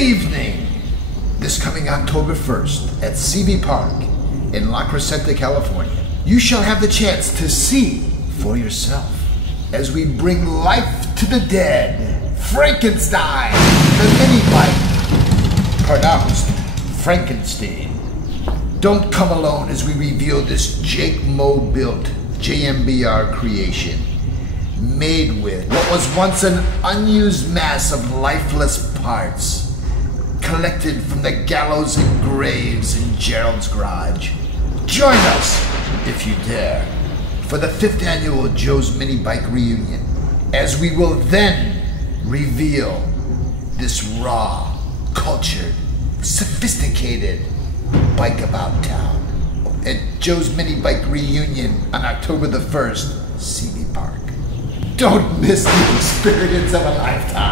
evening. This coming October 1st at CB Park in La Crescenta, California, you shall have the chance to see for yourself as we bring life to the dead. Frankenstein, the Minibike, pronounced Frankenstein. Don't come alone as we reveal this Jake Moe built JMBR creation, made with what was once an unused mass of lifeless parts, collected from the gallows and graves in Gerald's garage. Join us, if you dare, for the 5th annual Joe's Minibike reunion, as we will then reveal this raw, cultured, sophisticated bike about town at Joe's Minibike reunion on October the 1st, CB Park. Don't miss the experience of a lifetime.